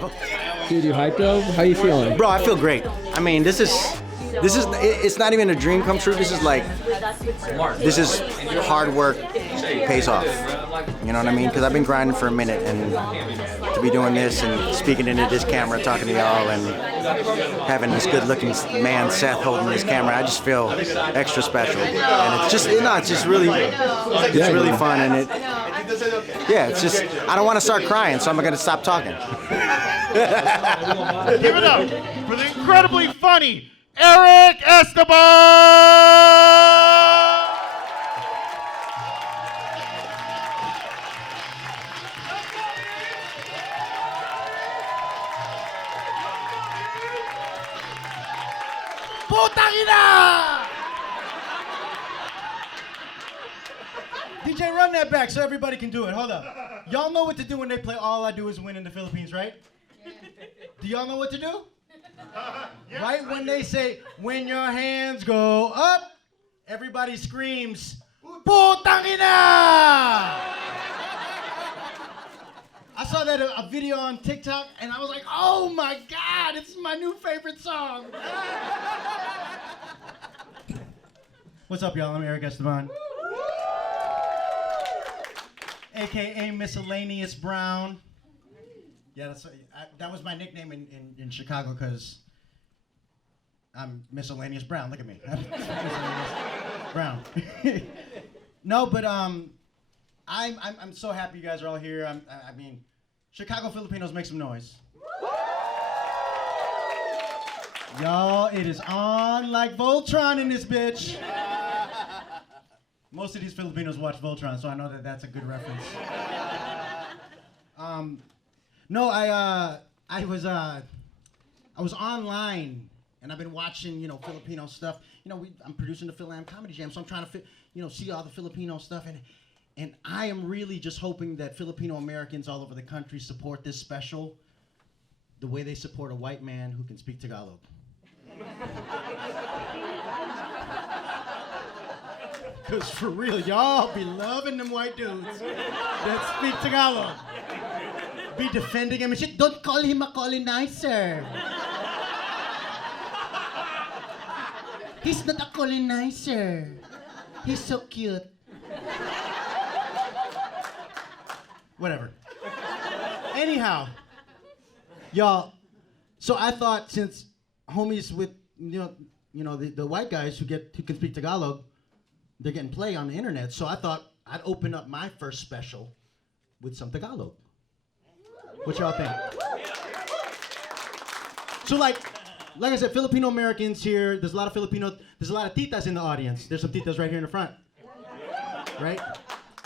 probably. Dude, you hyped up? How you feeling? Bro, I feel great. I mean, it's not even a dream come true. This is hard work pays off. You know what I mean? Because I've been grinding for a minute, and to be doing this and speaking into this camera, talking to y'all, and having this good-looking man Seth holding this camera, I just feel extra special. And it's just really fun, and it's just I don't want to start crying, so I'm gonna stop talking. Give it up for the incredibly funny Erick Esteban! Putang ina! DJ, run that back so everybody can do it. Hold up. Y'all know what to do when they play All I Do Is Win in the Philippines, right? Do y'all know what to do? Yes, right when they say, when your hands go up, everybody screams, Putang ina! I saw that a video on TikTok, and I was like, oh my God, it's my new favorite song. What's up, y'all? I'm Erick Esteban. AKA Miscellaneous Brown. Yeah, that was my nickname in Chicago because I'm Miscellaneous Brown. Look at me. I'm Miscellaneous Brown. No, but I'm so happy you guys are all here. I mean, Chicago Filipinos, make some noise. Y'all, it is on like Voltron in this bitch. Most of these Filipinos watch Voltron, so I know that that's a good reference. No, I was online, and I've been watching, Filipino stuff. I'm producing the Phil-Am Comedy Jam, so I'm trying to, see all the Filipino stuff, and I am really just hoping that Filipino-Americans all over the country support this special the way they support a white man who can speak Tagalog. Because for real, y'all be loving them white dudes that speak Tagalog. Be defending him and shit. Don't call him a colonizer. He's not a colonizer. He's so cute. Whatever. Anyhow, y'all, so I thought since homies with, the white guys who can speak Tagalog, they're getting play on the internet, so I thought I'd open up my first special with some Tagalog. What y'all think? So like I said, Filipino-Americans here, there's a lot of titas in the audience. There's some titas right here in the front. Right?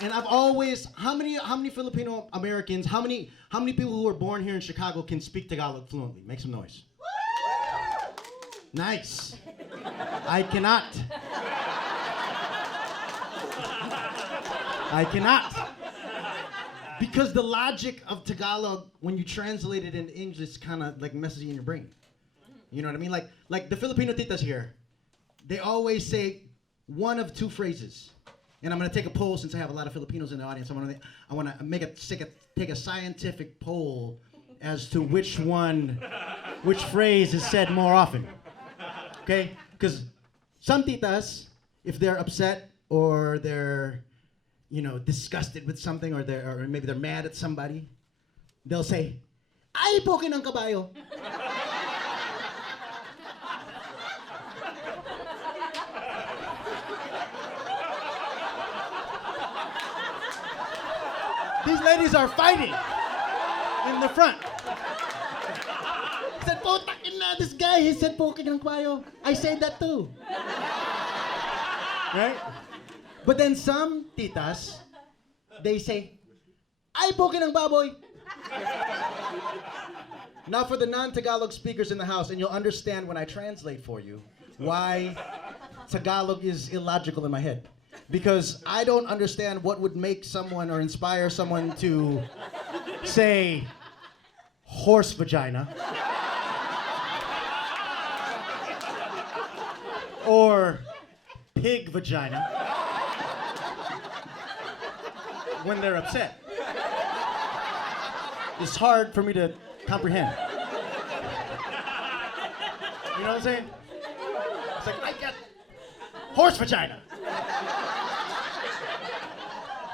And I've always, how many Filipino-Americans, how many people who were born here in Chicago can speak Tagalog fluently? Make some noise. Nice. I cannot. Because the logic of Tagalog, when you translate it into English, kind of like messes you in your brain. You know what I mean? Like the Filipino titas here, they always say one of two phrases. And I'm gonna take a poll since I have a lot of Filipinos in the audience. I wanna take a scientific poll as to which phrase is said more often. Okay? Because some titas, if they're upset or they're disgusted with something, or maybe they're mad at somebody, they'll say, "Ay, poke ng kabayo." These ladies are fighting in the front. He said, "Putang ina, this guy, he said poke ng kabayo." I said that too. Right? But then some titas, they say, "Ay, poke ng baboy." Now for the non-Tagalog speakers in the house, and you'll understand when I translate for you why Tagalog is illogical in my head. Because I don't understand what would make someone or inspire someone to say horse vagina or pig vagina when they're upset. It's hard for me to comprehend. You know what I'm saying? It's like, I got horse vagina.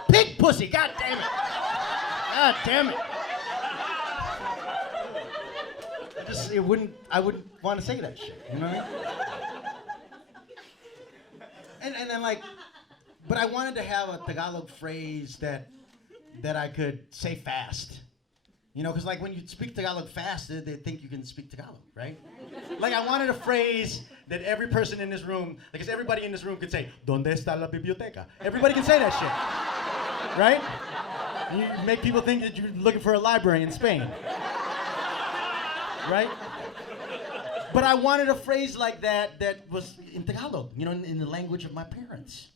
Pig pussy, god damn it. God damn it. I wouldn't want to say that shit, you know what I mean? And then like, but I wanted to have a Tagalog phrase that I could say fast. You know, because like when you speak Tagalog fast, they think you can speak Tagalog, right? Like I wanted a phrase that every person in this room, because everybody in this room could say, ¿Dónde está la biblioteca? Everybody can say that shit, right? And you make people think that you're looking for a library in Spain, right? But I wanted a phrase like that was in Tagalog, you know, in the language of my parents.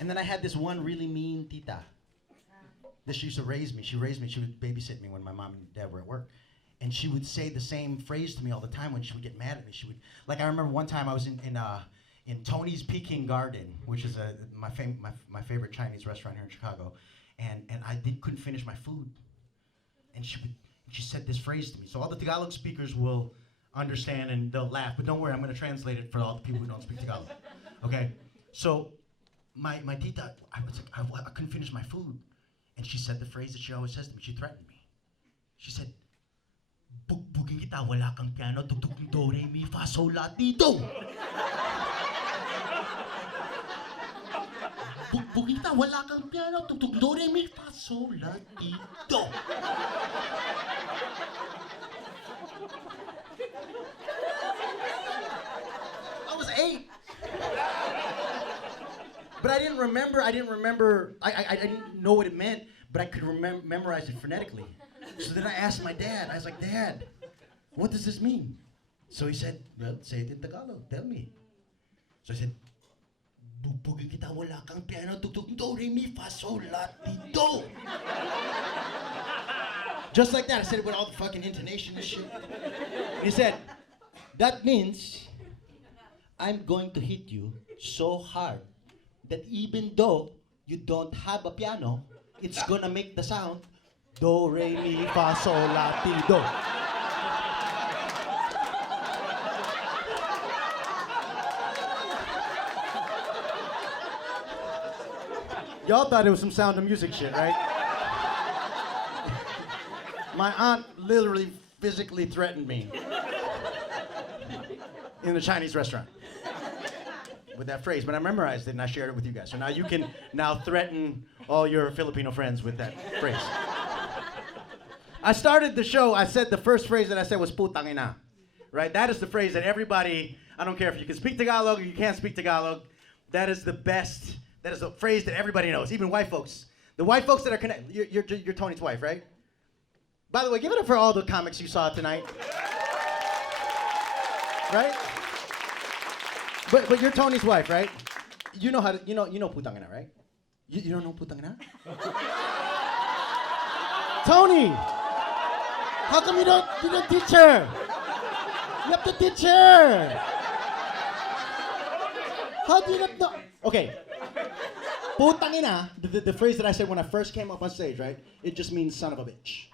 And then I had this one really mean tita. That she used to raise me. She raised me. She would babysit me when my mom and dad were at work. And she would say the same phrase to me all the time when she would get mad at me. She would, like I remember one time I was in Tony's Peking Garden, which is my favorite Chinese restaurant here in Chicago. And I couldn't finish my food. And she said this phrase to me. So all the Tagalog speakers will understand and they'll laugh. But don't worry, I'm going to translate it for all the people who don't speak Tagalog. Okay? So my tita, I couldn't finish my food. And she said the phrase that she always says to me. She threatened me. She said, "Bugbugin kita, wala kang piano, tugtugin do, re, mi, fa, sol, la, ti, do." Bugbugin kita, wala kang piano, tugtugin do, re, mi, fa, sol, la, ti, do. I was 8. But I didn't remember, I didn't know what it meant, but I could memorize it phonetically. So then I asked my dad, I was like, "Dad, what does this mean?" So he said, "Well, say it in Tagalog, tell me." So I said, "Bugbugin kita, wala kang piano, tugtugin do, re, mi, fa, sol, la, ti, do." Just like that, I said it with all the fucking intonation and shit. And he said, "That means I'm going to hit you so hard that even though you don't have a piano, it's gonna make the sound do, re, mi, fa, sol, la, ti, do." Y'all thought it was some Sound of Music shit, right? My aunt literally physically threatened me in the Chinese restaurant with that phrase, but I memorized it and I shared it with you guys. So now you can now threaten all your Filipino friends with that phrase. I started the show, I said the first phrase that I said was putang ina, right? That is the phrase that everybody, I don't care if you can speak Tagalog or you can't speak Tagalog, that is the best, that is a phrase that everybody knows, even white folks. The white folks that are connected, you're Tony's wife, right? By the way, give it up for all the comics you saw tonight. Right? But you're Tony's wife, right? You know how to, you know putang ina, right? You don't know putang ina? Tony! How come you don't teach her? You have to teach her! How do you not know? Okay. Putang ina, the phrase that I said when I first came up on stage, right? It just means son of a bitch.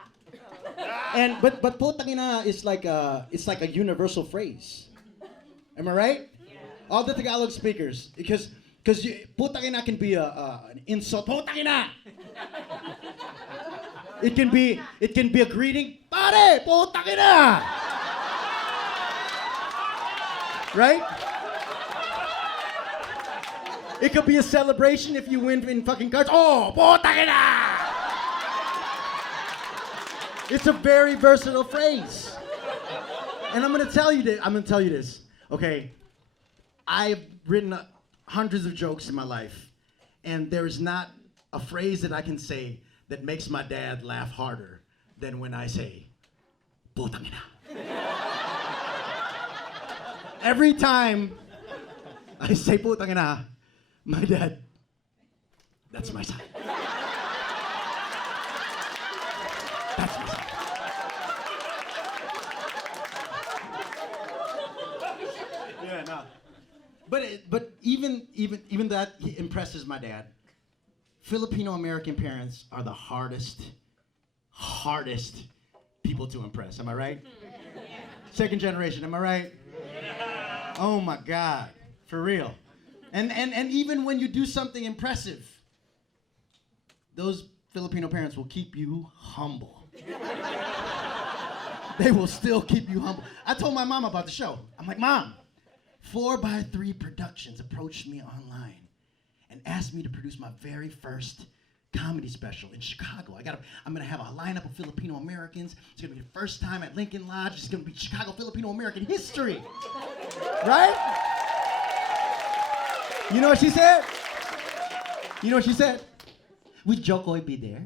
And but putang ina is like it's like a universal phrase. Am I right? All the Tagalog speakers, because putang ina can be an insult. Putang ina. It can be a greeting. Pare, putang ina. Right? It could be a celebration if you win in fucking cards. Oh, putang ina. It's a very versatile phrase. And I'm gonna tell you this. Okay. I've written hundreds of jokes in my life, and there is not a phrase that I can say that makes my dad laugh harder than when I say, putang ina. Every time I say putang ina, my dad, that's my son. That's my son. Yeah, no. But even that impresses my dad. Filipino-American parents are the hardest people to impress. Am I right? Second generation. Am I right? Oh my God, for real. And even when you do something impressive, those Filipino parents will keep you humble. They will still keep you humble. I told my mom about the show. I'm like, Mom, 4x3 Productions approached me online and asked me to produce my very first comedy special in Chicago. I'm gonna have a lineup of Filipino-Americans. It's gonna be the first time at Lincoln Lodge. It's gonna be Chicago Filipino-American history. Right? You know what she said? You know what she said? Would Jokoy be there?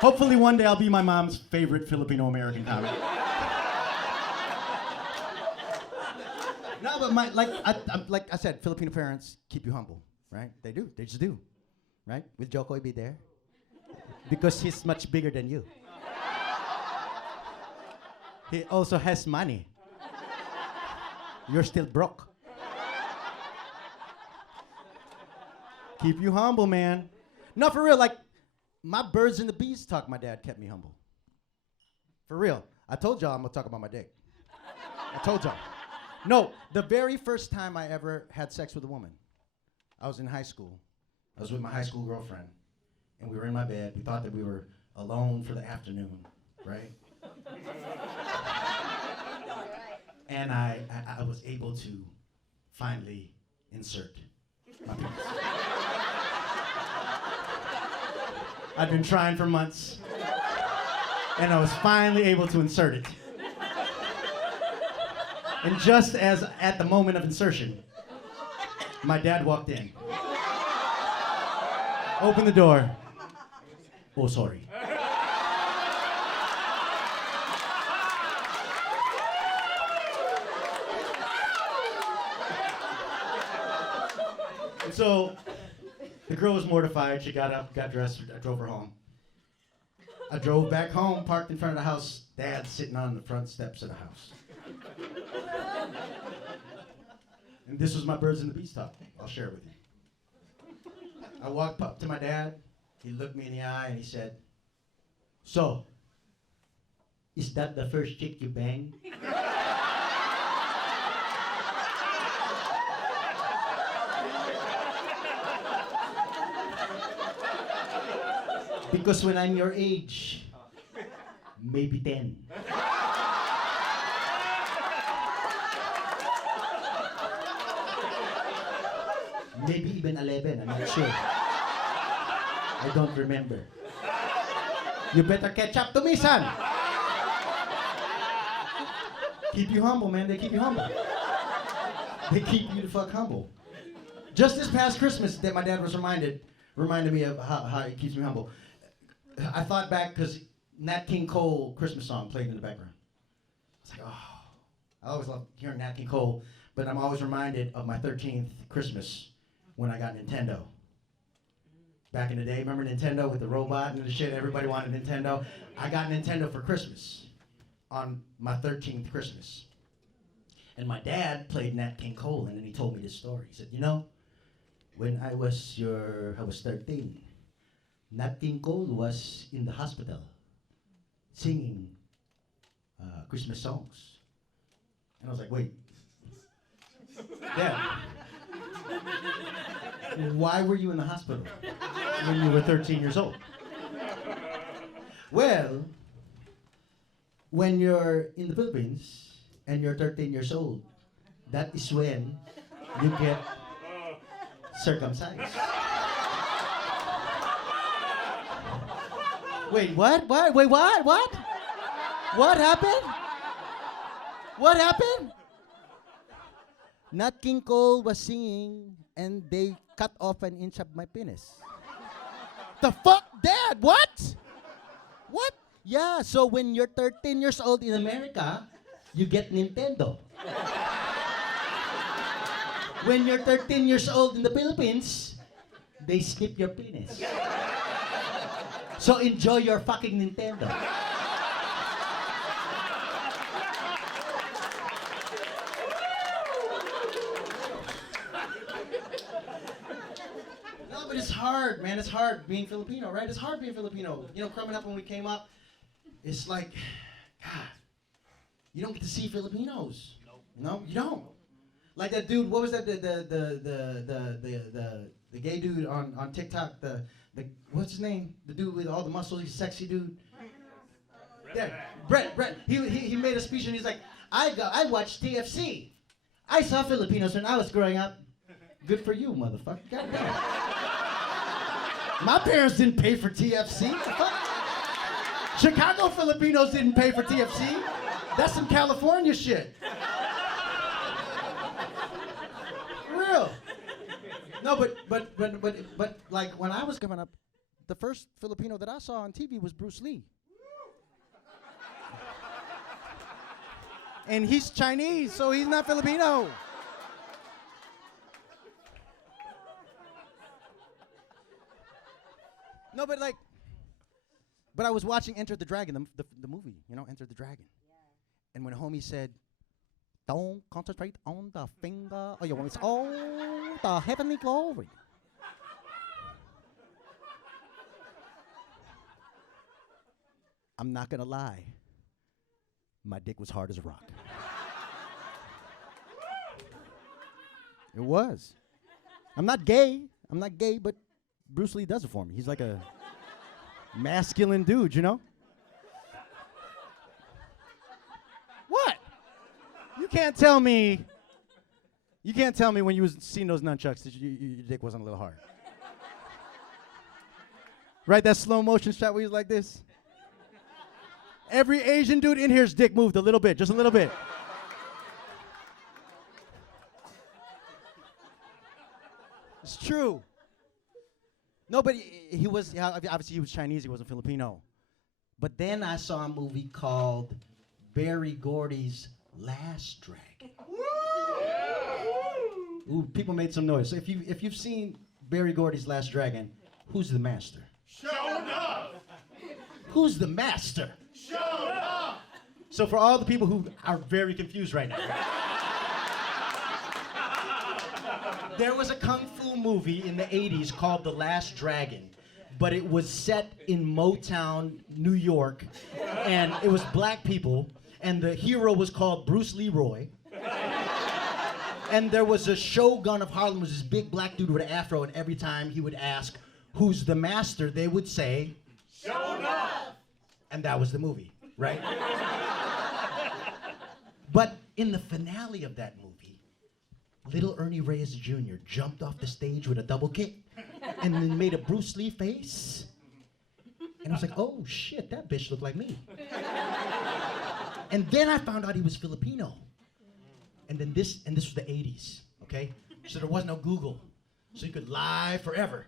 Hopefully one day I'll be my mom's favorite Filipino-American comic. No, but like I said, Filipino parents keep you humble, right? They do. They just do, right? Will Jokoy be there? Because he's much bigger than you. He also has money. You're still broke. Keep you humble, man. No, for real, like, my birds and the bees talk, my dad kept me humble. For real. I told y'all I'm gonna talk about my dick. I told y'all. No, the very first time I ever had sex with a woman, I was in high school. I was with my high school girlfriend, and we were in my bed. We thought that we were alone for the afternoon, right? And I was able to finally insert my penis. I've been trying for months, and I was finally able to insert it. And just as at the moment of insertion, my dad walked in. Opened the door. Oh, sorry. And so, the girl was mortified. She got up, got dressed. I drove her home. I drove back home, parked in front of the house. Dad's sitting on the front steps of the house. And this was my birds and the bees talk. I'll share it with you. I walked up to my dad. He looked me in the eye and he said, "So, is that the first chick you banged?" Because when I'm your age, maybe 10. Maybe even 11, I'm not sure. I don't remember. You better catch up to me, son. Keep you humble, man. They keep you humble. They keep you the fuck humble. Just this past Christmas, that my dad was reminded me of how he keeps me humble. I thought back because Nat King Cole Christmas song played in the background. I was like, oh, I always love hearing Nat King Cole, but I'm always reminded of my 13th Christmas when I got Nintendo. Back in the day, remember Nintendo with the robot and the shit? Everybody wanted Nintendo. I got Nintendo for Christmas on my 13th Christmas. And my dad played Nat King Cole, and then he told me this story. He said, you know, when I was 13, Nat King Cole was in the hospital singing Christmas songs. And I was like, wait, Dad, why were you in the hospital when you were 13 years old? Well, when you're in the Philippines and you're 13 years old, that is when you get circumcised. Wait, what? What? Wait, what? What? What happened? What happened? Nat King Cole was singing and they cut off an inch of my penis. The fuck, Dad? What? What? Yeah, so when you're 13 years old in America, you get Nintendo. When you're 13 years old in the Philippines, they snip your penis. So enjoy your fucking Nintendo. but it's hard, man. It's hard being Filipino, right? It's hard being Filipino. You know, growing up when we came up, it's like, God, you don't get to see Filipinos. No, you don't. Like that dude. What was that? The gay dude on TikTok. The what's his name? The dude with all the muscles. He's a sexy dude. Yeah, Brett. He made a speech and he's like, I watched TFC. I saw Filipinos when I was growing up. Good for you, motherfucker. God damn. My parents didn't pay for TFC. What the fuck? Chicago Filipinos didn't pay for TFC. That's some California shit. For real. No, but like when I was coming up, the first Filipino that I saw on TV was Bruce Lee. And he's Chinese, so he's not Filipino. No, but I was watching Enter the Dragon, the movie, you know, Enter the Dragon. Yeah. And when homie said, don't concentrate on the finger, oh, you want to oh, the heavenly glory. I'm not gonna lie, my dick was hard as a rock. It was. I'm not gay, but Bruce Lee does it for me. He's like a masculine dude, you know? What? You can't tell me when you was seeing those nunchucks that your dick wasn't a little hard. Right, that slow motion shot where he's like this? Every Asian dude in here's dick moved a little bit, just a little bit. It's true. No, but he was, obviously he was Chinese, he wasn't Filipino. But then I saw a movie called Barry Gordy's Last Dragon. Ooh, people made some noise. So if you've seen Barry Gordy's Last Dragon, who's the master? Show enough! Who's the master? Show enough! So for all the people who are very confused right now, there was a kung fu movie in the 80s called The Last Dragon, but it was set in Motown, New York, and it was black people, and the hero was called Bruce Leroy. And there was a Shogun of Harlem, was this big black dude with an afro, and every time he would ask, who's the master, they would say, Show enough! And that was the movie, right? But in the finale of that movie, little Ernie Reyes Jr. jumped off the stage with a double kick and then made a Bruce Lee face. And I was like, oh shit, that bitch looked like me. And then I found out he was Filipino. And this was the 80s, okay? So there was no Google. So you could lie forever.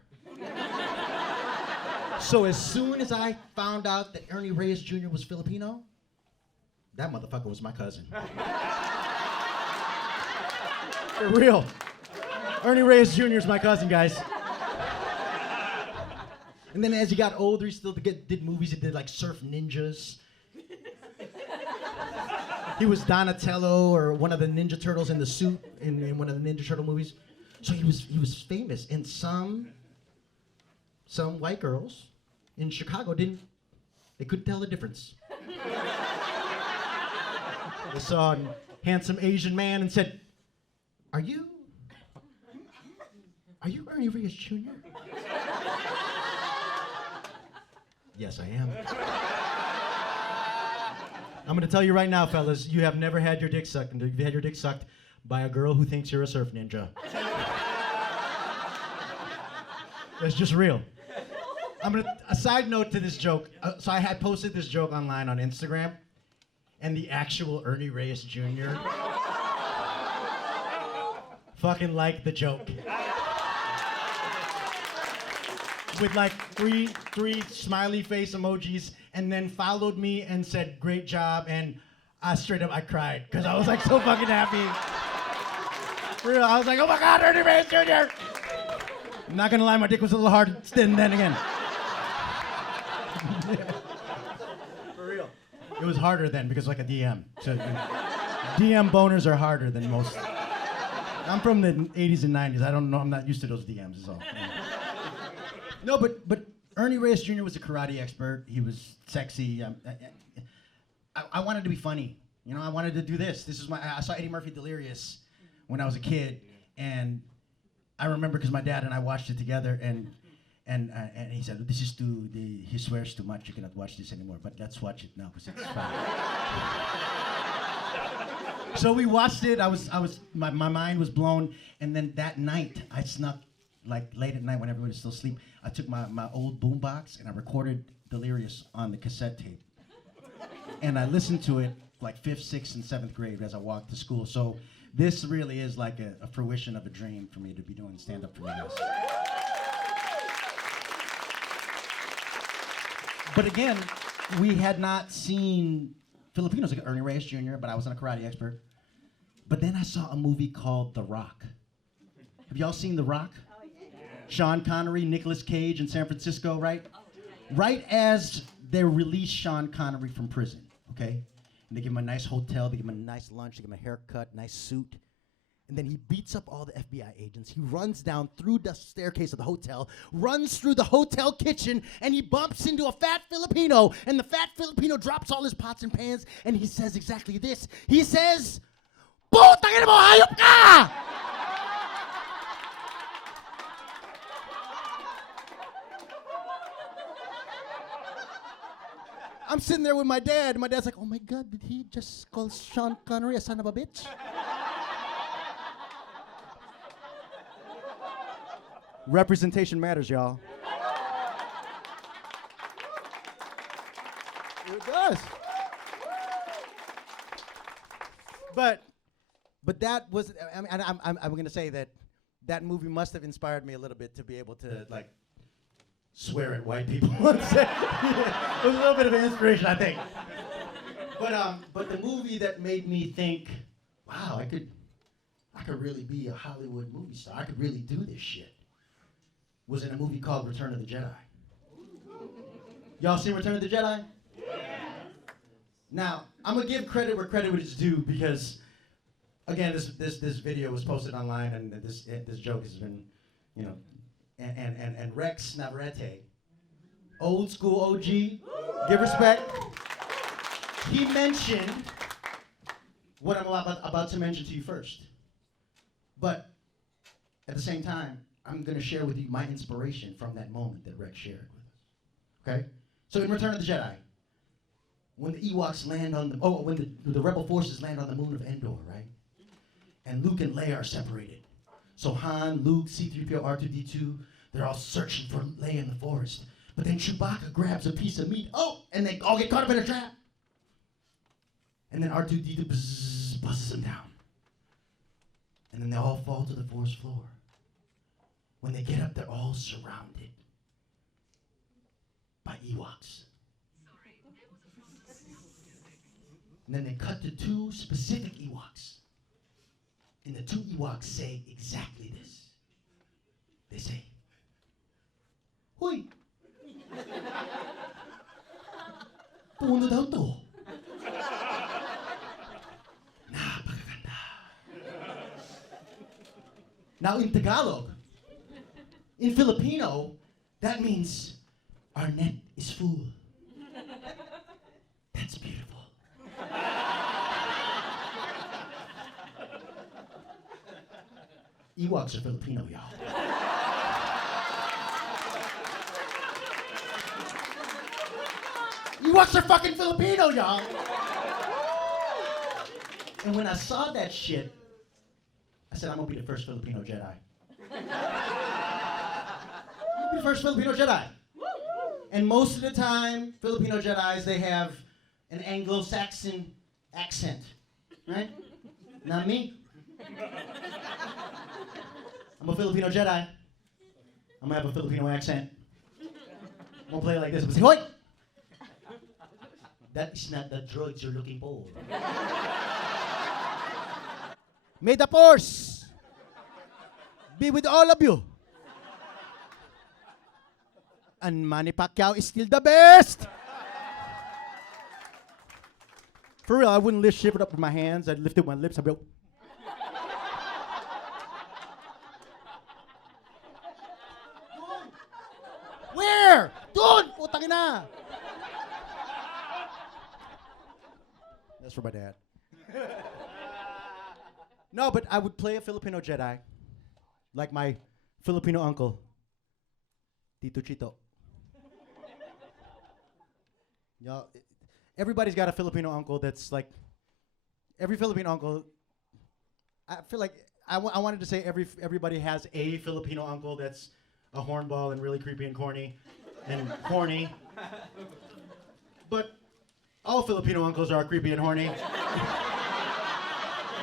So as soon as I found out that Ernie Reyes Jr. was Filipino, that motherfucker was my cousin. For real. Ernie Reyes Jr. is my cousin, guys. And then as he got older, he still did movies. He did like Surf Ninjas. He was Donatello or one of the Ninja Turtles in the suit in one of the Ninja Turtle movies. So he was famous. And some white girls in Chicago they couldn't tell the difference. They saw a handsome Asian man and said, Are you Ernie Reyes Jr.? Yes, I am. I'm gonna tell you right now, fellas, you have never had your dick sucked, and you've had your dick sucked by a girl who thinks you're a surf ninja. That's just real. A side note to this joke. So I had posted this joke online on Instagram, and the actual Ernie Reyes Jr. fucking liked the joke. With like three smiley face emojis, and then followed me and said, great job, and I cried, because I was like so fucking happy. For real, I was like, oh my God, Ernie Reyes Jr. I'm not gonna lie, my dick was a little hard then again. For real. It was harder then, because like a DM. So DM boners are harder than most. I'm from the 80s and 90s. I don't know, I'm not used to those DMs is all. No, but Ernie Reyes Jr. was a karate expert. He was sexy. I wanted to be funny. You know, I wanted to do this. I saw Eddie Murphy Delirious when I was a kid, and I remember because my dad and I watched it together, and he said, he swears too much. You cannot watch this anymore. But let's watch it now because it's fun. So we watched it. My mind was blown, and then that night I snuck, like late at night when everybody was still asleep, I took my old boombox and I recorded Delirious on the cassette tape. And I listened to it like 5th, 6th, and 7th grade as I walked to school. So this really is like a fruition of a dream for me to be doing stand-up for you guys. But again, we had not seen Filipinos like Ernie Reyes Jr., but I wasn't a karate expert. But then I saw a movie called The Rock. Have y'all seen The Rock? Oh, yeah. Sean Connery, Nicolas Cage in San Francisco, right? Oh, yeah. Right as they release Sean Connery from prison, okay? And they give him a nice hotel, they give him a nice lunch, they give him a haircut, nice suit. And then he beats up all the FBI agents. He runs down through the staircase of the hotel, runs through the hotel kitchen, and he bumps into a fat Filipino. And the fat Filipino drops all his pots and pans, and he says exactly this. He says, "Putang ina mo, hayop ka!" I'm sitting there with my dad, and my dad's like, "Oh my God, did he just call Sean Connery a son of a bitch?" Representation matters, y'all. It does. But that was, I'm going to say that movie must have inspired me a little bit to be able to, like, swear at white people. It was a little bit of an inspiration, I think. But the movie that made me think, wow, I could really be a Hollywood movie star. I could really do this shit. Was in a movie called Return of the Jedi. Y'all seen Return of the Jedi? Yes. Now, I'm gonna give credit where credit is due because, again, this video was posted online and this joke has been, you know, and Rex Navarrete, old school OG, give respect. He mentioned what I'm about to mention to you first, but at the same time, I'm going to share with you my inspiration from that moment that Rex shared with us. Okay? So in Return of the Jedi, when the Ewoks land on when the rebel forces land on the moon of Endor, right? And Luke and Leia are separated. So Han, Luke, C-3PO, R2-D2, they're all searching for Leia in the forest. But then Chewbacca grabs a piece of meat. Oh, and they all get caught up in a trap. And then R2-D2 busts them down. And then they all fall to the forest floor. When they get up, they're all surrounded by Ewoks. And then they cut to 2 specific Ewoks. And the 2 Ewoks say exactly this. They say, "Hoy! Puno daw to. Napakaganda." Now in Tagalog, in Filipino, that means our net is full. That's beautiful. Ewoks are Filipino, y'all. Ewoks are fucking Filipino, y'all. And when I saw that shit, I said, I'm gonna be the first Filipino Jedi. The first Filipino Jedi. And most of the time, Filipino Jedis, they have an Anglo-Saxon accent, right? Not me. I'm a Filipino Jedi. I'm gonna have a Filipino accent. I'm gonna play it like this. I'm gonna say, "Hoy! That is not the droids you're looking for." May the Force be with all of you. And Manny Pacquiao is still the best. For real, I wouldn't lift shit up with my hands. I'd lift it with my lips. I'd be like, Where? Doon! Putang ina! That's for my dad. No, but I would play a Filipino Jedi. Like my Filipino uncle, Tito Chito. Y'all, everybody's got a Filipino uncle that's like, every Filipino uncle, I feel like, I wanted to say everybody has a Filipino uncle that's a hornball and really creepy and corny and horny. But all Filipino uncles are creepy and horny.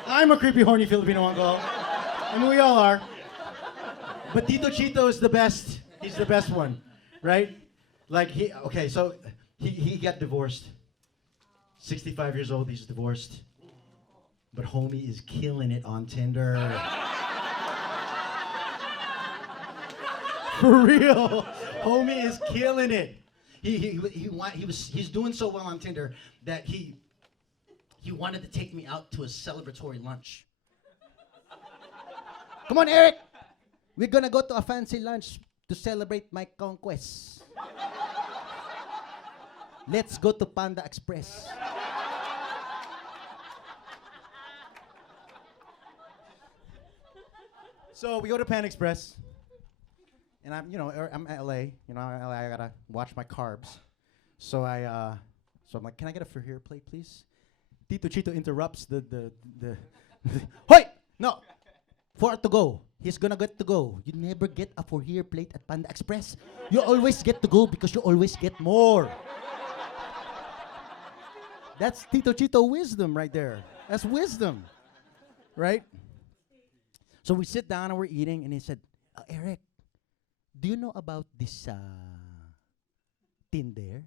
I'm a creepy, horny Filipino uncle. I mean, we all are. But Tito Chito is the best. He's the best one, right? Like, so he got divorced. 65 years old, he's divorced. But homie is killing it on Tinder. For real. Homie is killing it. He's doing so well on Tinder that he wanted to take me out to a celebratory lunch. Come on, Eric. We're gonna go to a fancy lunch to celebrate my conquest. Let's go to Panda Express. So we go to Panda Express, and I'm at LA. I gotta watch my carbs. So I'm like, can I get a for here plate, please? Tito Chito interrupts the Hoy! No! For to go. He's gonna get to go. You never get a for here plate at Panda Express. You always get to go because you always get more. That's Tito Chito wisdom right there. That's wisdom. Right? So we sit down and we're eating, and he said, Eric, do you know about this Tinder?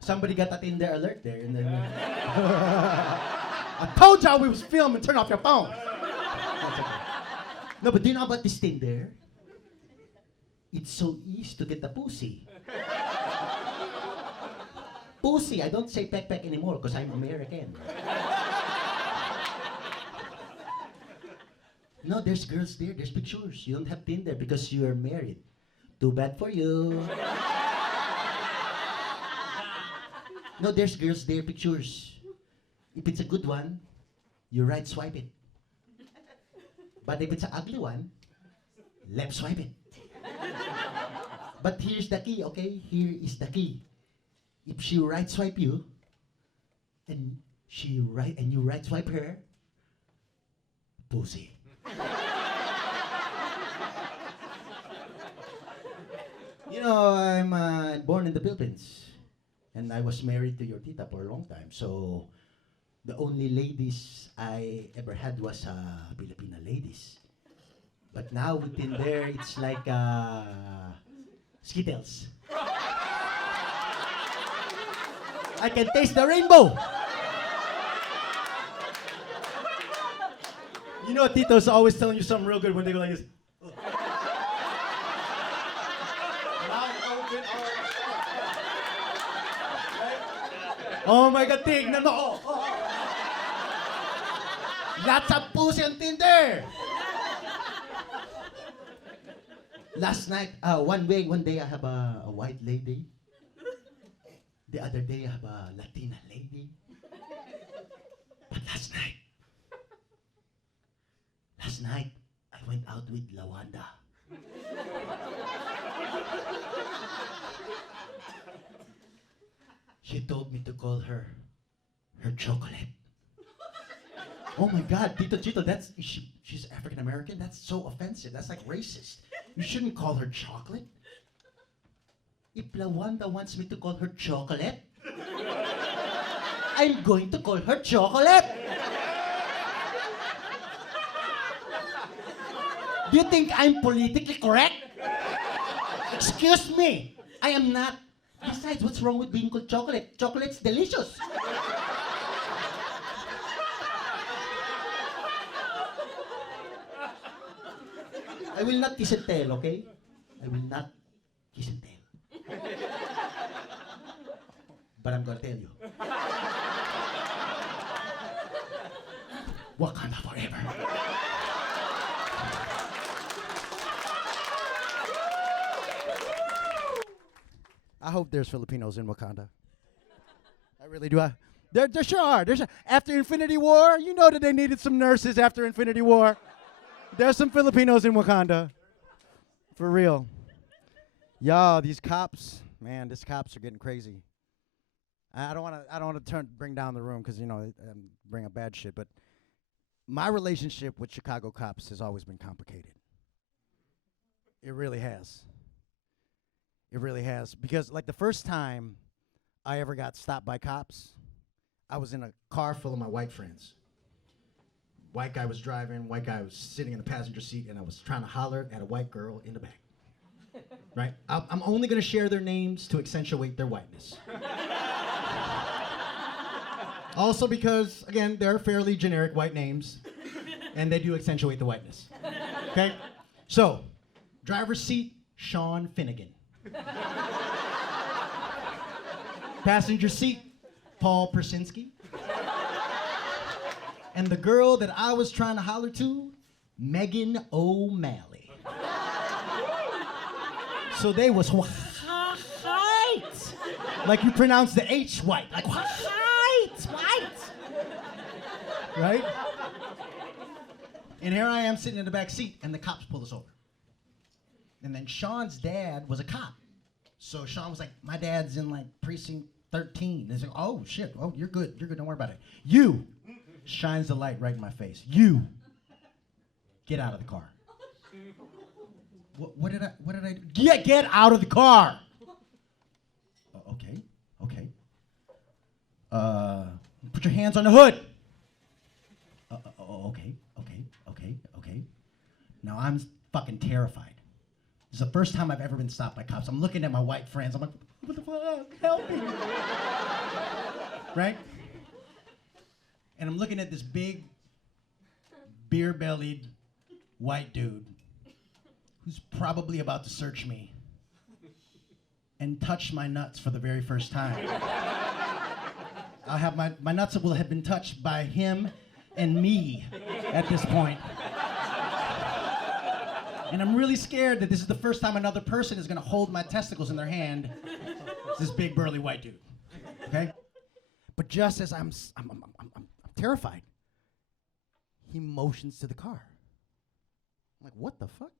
Somebody got a Tinder alert there. And then, I told y'all we was filming. Turn off your phone. Okay. No, but do you know about this Tinder? It's so easy to get the pussy. Pussy. I don't say peck anymore because I'm American. No, there's girls there. There's pictures. You don't have Tinder because you are married. Too bad for you. No, there's girls there, pictures. If it's a good one, you right swipe it. But if it's an ugly one, left swipe it. But here's the key, okay? Here is the key. If she right swipe you, and you right swipe her, pussy. I'm born in the Philippines. And I was married to your tita for a long time. So the only ladies I ever had was Filipina ladies. But now with Tinder, it's like Skittles. I can taste the rainbow. You know, Tito's always telling you something real good when they go like this. Oh my God, tignan mo! Oh. Lots of pussy on Tinder! Last night, one day I have a white lady. The other day I have a Latina lady. But last night, I went out with Lawanda. She told me to call her chocolate. Oh my God, Tito Chito, she's African American? That's so offensive. That's like racist. You shouldn't call her chocolate. If Lawanda wants me to call her chocolate, I'm going to call her chocolate. Do you think I'm politically correct? Excuse me, I am not. Besides, what's wrong with being called chocolate? Chocolate's delicious. I will not kiss and tell, okay? I will not kiss and tell. But I'm gonna tell you. Wakanda forever. I hope there's Filipinos in Wakanda. I really do. There sure are. After Infinity War, you know that they needed some nurses after Infinity War. There's some Filipinos in Wakanda. For real. Y'all, these cops, man, these cops are getting crazy. I don't want to bring down the room because, you know, bring up bad shit, but my relationship with Chicago cops has always been complicated. It really has. It really has. Because, like, the first time I ever got stopped by cops, I was in a car full of my white friends. White guy was driving, white guy was sitting in the passenger seat, and I was trying to holler at a white girl in the back. Right? I'm only going to share their names to accentuate their whiteness. Also because, again, they're fairly generic white names, and they do accentuate the whiteness. Okay? So, driver's seat, Sean Finnegan. Passenger seat, Paul Persinski. And the girl that I was trying to holler to, Megan O'Malley. So they was white. Like you pronounce the H white. Like white. Right? And here I am sitting in the back seat, and the cops pull us over. And then Sean's dad was a cop. So Sean was like, my dad's in like precinct 13. They like, oh shit, oh you're good, don't worry about it. You, shines the light right in my face. You, get out of the car. What did I do? Yeah, get out of the car. Okay. Put your hands on the hood. Okay. Now I'm fucking terrified. This is the first time I've ever been stopped by cops. I'm looking at my white friends. I'm like, what the fuck? Help me. Right? And I'm looking at this big, beer-bellied white dude who's probably about to search me and touch my nuts for the very first time. I'll have my nuts will have been touched by him and me at this point. And I'm really scared that this is the first time another person is gonna hold my testicles in their hand. It's this big burly white dude, okay? But just as I'm terrified, he motions to the car. I'm like, what the fuck?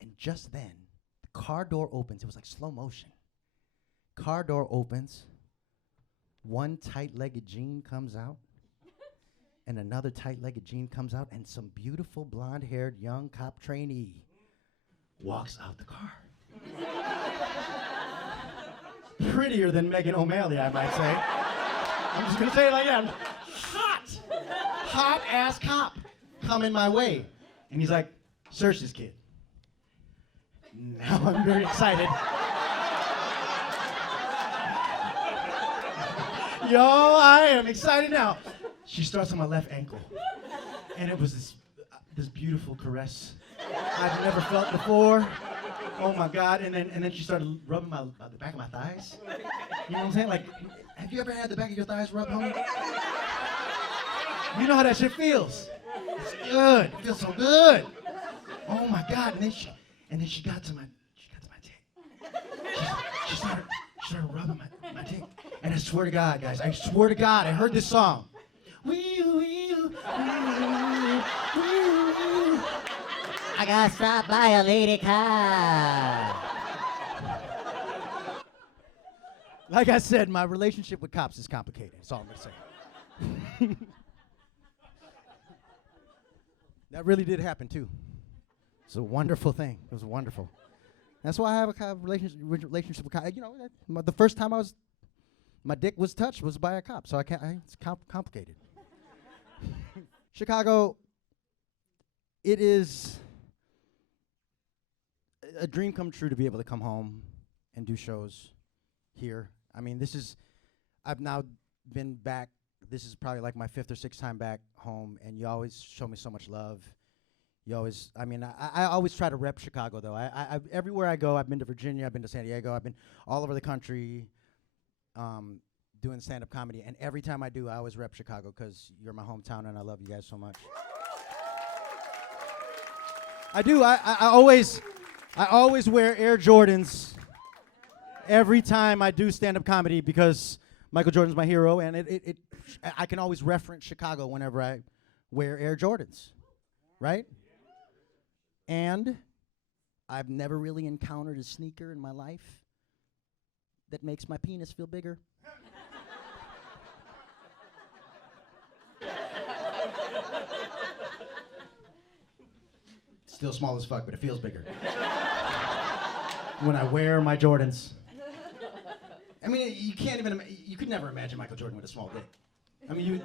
And just then, the car door opens. It was like slow motion. Car door opens. One tight-legged jean comes out. And another tight-legged jean comes out, and some beautiful blonde-haired young cop trainee walks out the car. Prettier than Megan O'Malley, I might say. I'm just gonna say it like that. Hot-ass cop coming my way. And he's like, search this kid. Now I'm very excited. Yo, I am excited now. She starts on my left ankle, and it was this beautiful caress I've never felt before. Oh my God! And then she started rubbing the back of my thighs. You know what I'm saying? Like, have you ever had the back of your thighs rubbed, homie? You know how that shit feels. It's good. It feels so good. Oh my God! And then she got to my dick. She started rubbing my dick. And I swear to God, guys, I swear to God, I heard this song. I got stopped by a lady cop. Like I said, my relationship with cops is complicated. That's all I'm gonna say. That really did happen too. It's a wonderful thing. It was wonderful. That's why I have a kind of relationship with cops. You know, the first time my dick was touched was by a cop, so it's complicated. Chicago, it is a dream come true to be able to come home and do shows here. I mean, I've now been back. This is probably like my 5th or 6th time back home, and you always show me so much love. I always try to rep Chicago, though. I everywhere I go, I've been to Virginia, I've been to San Diego, I've been all over the country doing stand-up comedy, and every time I do, I always rep Chicago because you're my hometown, and I love you guys so much. I do. I always wear Air Jordans every time I do stand-up comedy because Michael Jordan's my hero, and I can always reference Chicago whenever I wear Air Jordans, right? And I've never really encountered a sneaker in my life that makes my penis feel bigger. Still small as fuck, but it feels bigger. When I wear my Jordans. I mean, you could never imagine Michael Jordan with a small dick. I mean,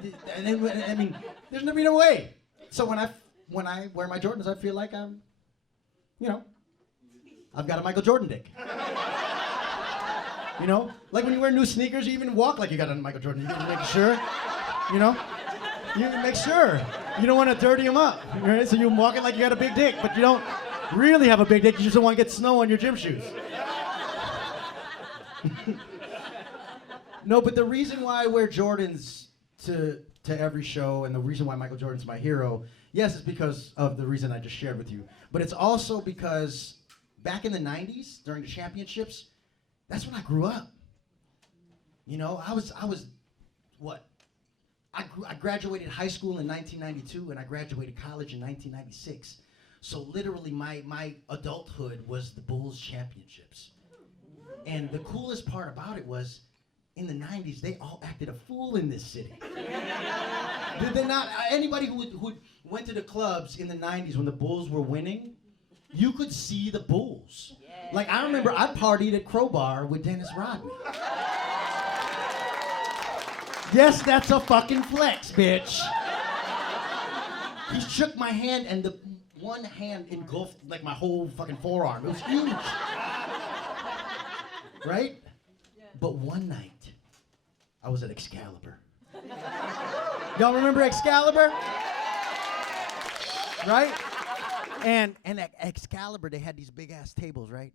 there's never been a way. So when I wear my Jordans, I feel like I'm, I've got a Michael Jordan dick. Like when you wear new sneakers, you even walk like you got a Michael Jordan. You make sure, you make sure. You don't want to dirty them up, right? So you're walking like you got a big dick, but you don't really have a big dick. You just don't want to get snow on your gym shoes. No, but the reason why I wear Jordans to every show, and the reason why Michael Jordan's my hero, yes, it's because of the reason I just shared with you. But it's also because back in the 90s, during the championships, that's when I grew up. I was what? I graduated high school in 1992, and I graduated college in 1996. So literally, my adulthood was the Bulls championships. And the coolest part about it was, in the 90s, they all acted a fool in this city. Did they not? Anybody who went to the clubs in the 90s when the Bulls were winning, you could see the Bulls. Yeah. Like, I remember I partied at Crowbar with Dennis Rodman. Yes, that's a fucking flex, bitch. He shook my hand, and the one hand engulfed like my whole fucking forearm. It was huge. Right? Yeah. But one night, I was at Excalibur. Y'all remember Excalibur? Right? And at Excalibur, they had these big-ass tables, right?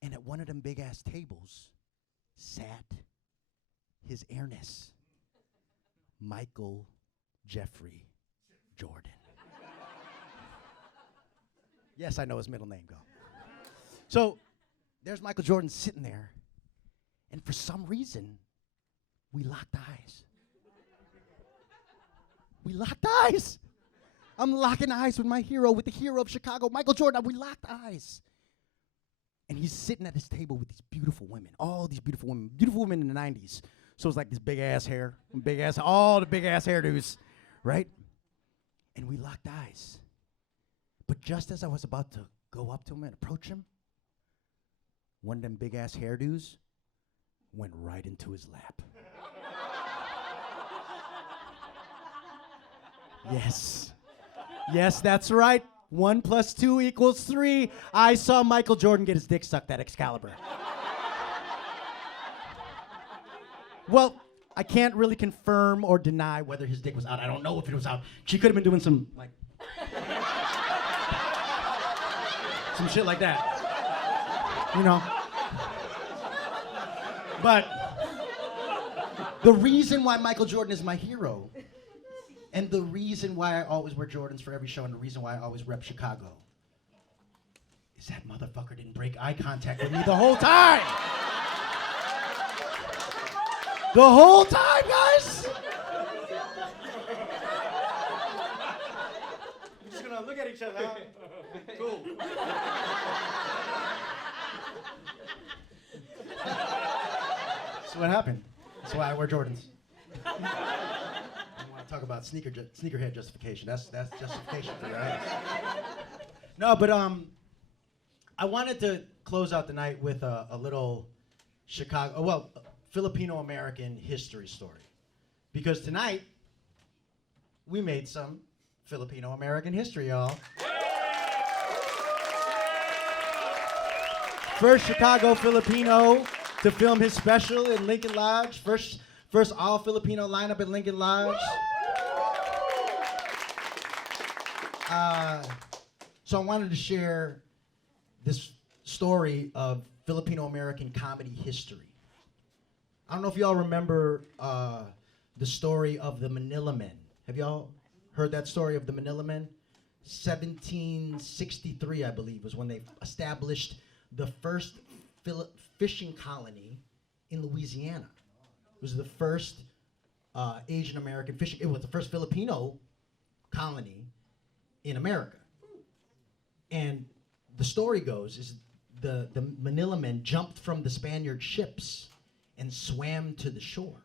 And at one of them big-ass tables sat his airness, Michael Jeffrey Jordan. Yes, I know his middle name, go. So, there's Michael Jordan sitting there, and for some reason, we locked eyes. We locked eyes. I'm locking eyes with my hero, with the hero of Chicago, Michael Jordan. We locked eyes. And he's sitting at his table with these beautiful women, all these beautiful women in the 90s. So it's like this big-ass hair, all the big-ass hairdos, right? And we locked eyes. But just as I was about to go up to him and approach him, one of them big-ass hairdos went right into his lap. Yes. Yes, that's right. 1 + 2 = 3. I saw Michael Jordan get his dick sucked at Excalibur. Well, I can't really confirm or deny whether his dick was out. I don't know if it was out. She could have been doing some, like, some shit like that. But the reason why Michael Jordan is my hero, and the reason why I always wear Jordans for every show, and the reason why I always rep Chicago, is that motherfucker didn't break eye contact with me the whole time. The whole time, guys. We're just gonna look at each other. Huh? Cool. That's what happened. That's why I wear Jordans. I want to talk about sneakerhead justification. That's justification for you, right? No, but I wanted to close out the night with a little Filipino-American history story, because tonight we made some Filipino-American history, y'all. First Chicago Filipino to film his special in Lincoln Lodge. First all-Filipino lineup at Lincoln Lodge. So I wanted to share this story of Filipino-American comedy history. I don't know if y'all remember the story of the Manila Men. Have y'all heard that story of the Manila Men? 1763, I believe, was when they established the first fishing colony in Louisiana. It was the first Asian American fishing. It was the first Filipino colony in America. And the story goes is the Manila men jumped from the Spaniard ships and swam to the shore.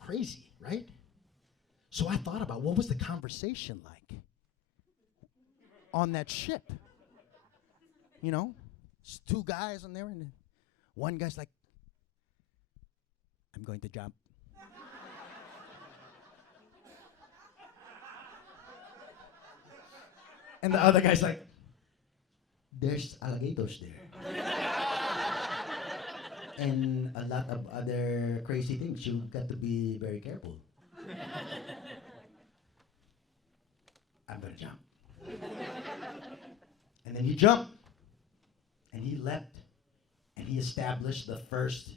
Crazy, right? So I thought about what was the conversation like on that ship? You know, it's two guys on there, and one guy's like, I'm going to jump. And the other guy's like, there's alligators there. And a lot of other crazy things. You've got to be very careful. I'm gonna jump. And then he jumped. And he leapt. And he established the first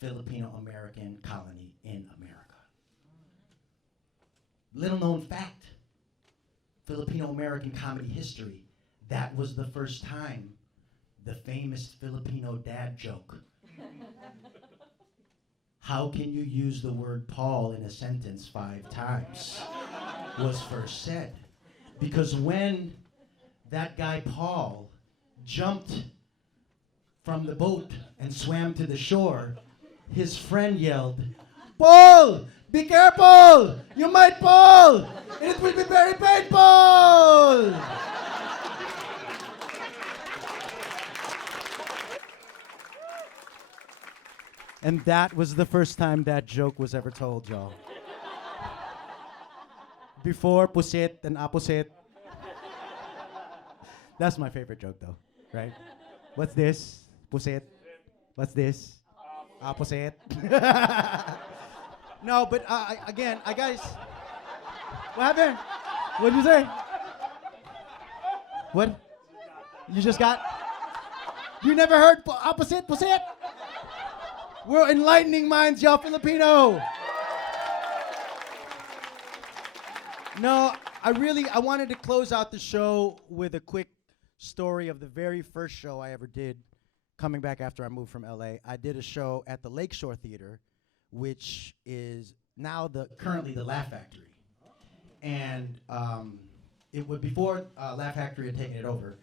Filipino-American colony in America. Little known fact, Filipino-American comedy history, that was the first time the famous Filipino dad joke. How can you use the word Paul in a sentence 5 times? Was first said. Because when that guy Paul jumped from the boat and swam to the shore, his friend yelled, Paul, be careful! You might fall! And it will be very painful! And that was the first time that joke was ever told, y'all. Before pusit and opposite. That's my favorite joke, though, right? What's this? Pusit. What's this? Opposite. No, but again, guys. What happened? What did you say? What? You just got? You never heard opposite, pusit? We're enlightening minds, y'all Filipino. No, I wanted to close out the show with a quick story of the very first show I ever did coming back after I moved from LA. I did a show at the Lakeshore Theater, which is now currently the Laugh Factory. And it was before Laugh Factory had taken it over.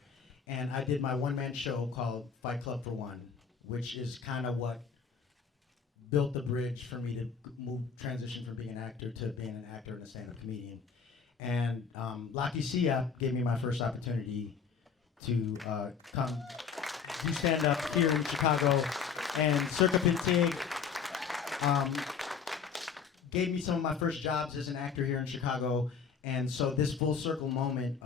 And I did my one-man show called Fight Club for One, which is kind of what built the bridge for me to transition from being an actor to being an actor and a stand-up comedian. And Lucky Sia gave me my first opportunity to come do stand-up here in Chicago. And Circa Pintig gave me some of my first jobs as an actor here in Chicago. And so this full circle moment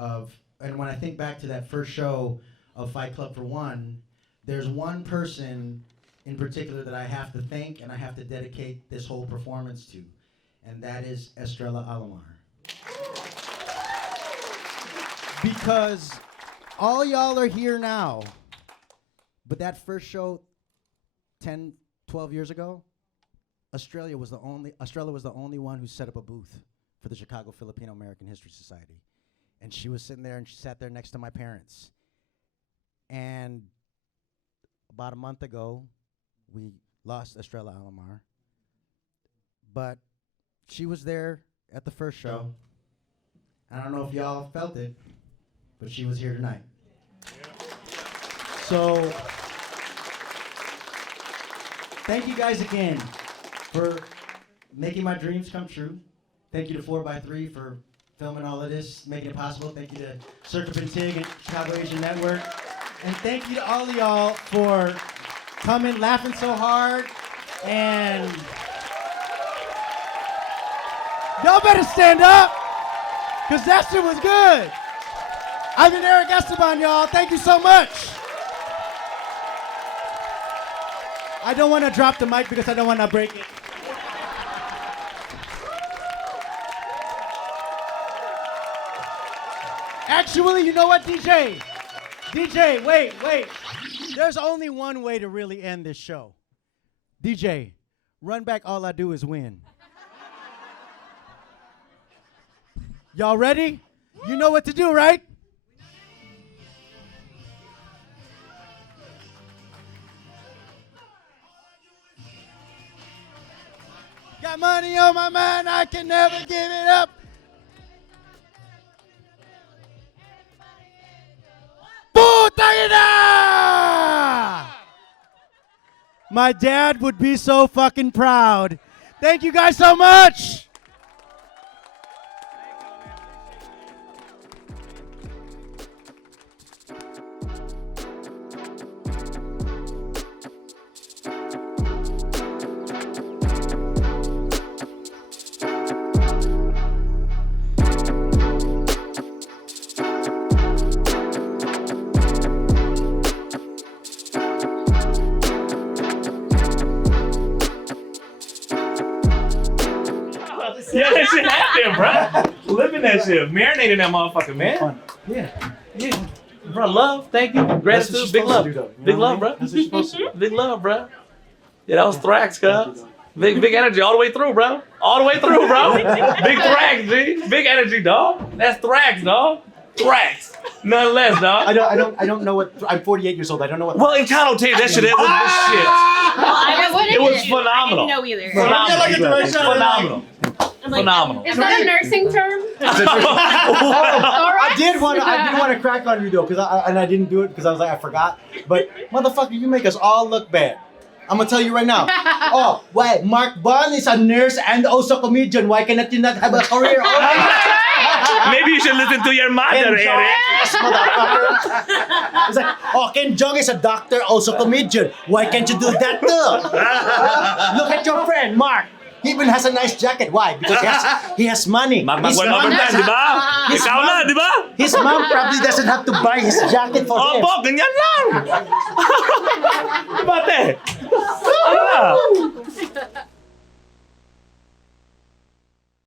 and when I think back to that first show of Fight Club for One, there's one person in particular that I have to thank and I have to dedicate this whole performance to, and that is Estrella Alomar. Because all y'all are here now, but that first show 10, 12 years ago, Estrella was the only one who set up a booth for the Chicago Filipino-American History Society. And she was sitting there and she sat there next to my parents. And about a month ago, we lost Estrella Alomar. But she was there at the first show. I don't know if y'all felt it, but she was here tonight. Yeah. So, thank you guys again for making my dreams come true. Thank you to 4x3 for filming all of this, making it possible. Thank you to Circa Pintig and Chicago Asian Network. And thank you to all of y'all for coming, laughing so hard, and y'all better stand up, because that shit was good. I've been Erick Esteban, y'all. Thank you so much. I don't want to drop the mic because I don't want to break it. Actually, you know what, DJ? DJ, wait. There's only one way to really end this show. DJ, run back All I Do Is Win. Y'all ready? You know what to do, right? got money on my mind, I can never give it up. Putang ina! My dad would be so fucking proud. Thank you guys so much. Yeah, that shit happened, bro. Living that shit, marinating that motherfucker, man. Yeah, bro. Love, thank you, gratitude, big love, big love, bro. That's what you're supposed to do. Big love, bro. Yeah, that was Thrax, cuz. Big energy all the way through, bro. All the way through, bro. Big Thrax, G. Big energy, dog. That's Thrax, dog. Thrax. None less, dog. I don't know what. I'm 48 years old. I don't know what. Well, in Channel tape, that shit, it was shit. It was phenomenal. I didn't know either. Phenomenal. Phenomenal. Is that a nursing term? I did want to crack on you though, I didn't do it because I was like I forgot. But motherfucker, you make us all look bad. I'm gonna tell you right now. Oh, why? Mark Bond is a nurse and also comedian. Why cannot you not have a career? Maybe you should listen to your mother, Erick. Yes, motherfucker. It's like, oh, Ken Jeong is a doctor, also comedian. Why can't you do that too? Look at your friend, Mark. He even has a nice jacket. Why? Because he has money. Mark Wahlberg, di ba? Ikaw na, di ba? His mom probably doesn't have to buy his jacket for him. Opo, ganyan lang. Diba?